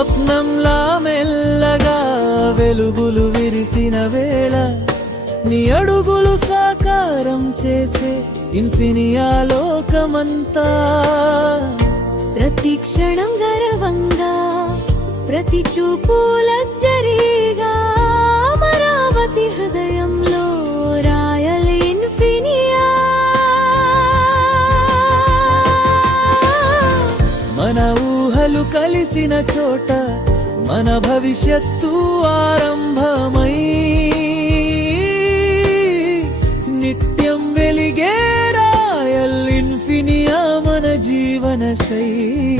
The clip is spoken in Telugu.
స్వప్నంలా మెల్లగా వెలుగులు విరిసిన వేళ నీ అడుగులు సాకారం చేసే ఇన్ఫినియా లోకమంతా. ప్రతి క్షణం గర్వంగా, ప్రతి చూపు లగ్జరీగా, అమరావతి హృదయంలో రాయల్ ఇన్ఫినియా. మన ఊహలు కలిసిన చోట మన భవిష్యత్తు ఆరంభమై నిత్యం వెలిగే రాయల్ ఇన్ఫినియా మన జీవన శైలి.